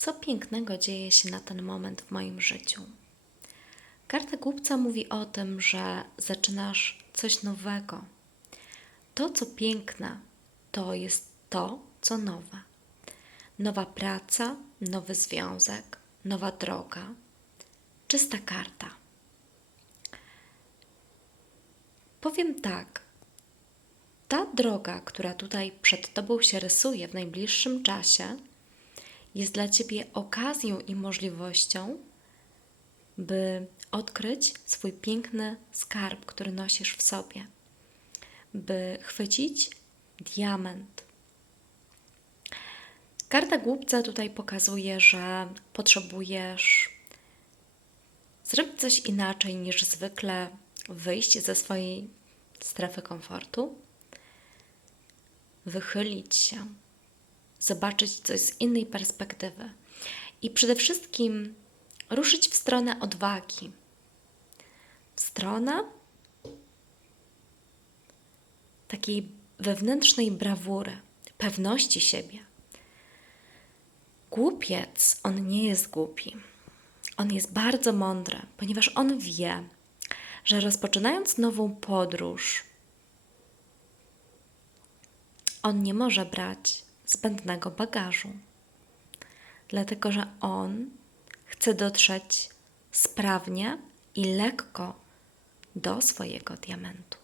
co pięknego dzieje się na ten moment w moim życiu. Karta głupca mówi o tym, że zaczynasz coś nowego. To, co piękne, to jest to, co nowe. Nowa praca, nowy związek, nowa droga, czysta karta. Powiem tak. Ta droga, która tutaj przed Tobą się rysuje w najbliższym czasie, jest dla Ciebie okazją i możliwością, by odkryć swój piękny skarb, który nosisz w sobie, by chwycić diament. Karta głupca tutaj pokazuje, że potrzebujesz zrobić coś inaczej niż zwykle, wyjść ze swojej strefy komfortu, wychylić się, zobaczyć coś z innej perspektywy i przede wszystkim ruszyć w stronę odwagi, w stronę takiej wewnętrznej brawury, pewności siebie. Głupiec, on nie jest głupi. On jest bardzo mądry, ponieważ on wie, że rozpoczynając nową podróż, on nie może brać zbędnego bagażu, dlatego że on chce dotrzeć sprawnie i lekko do swojego diamentu.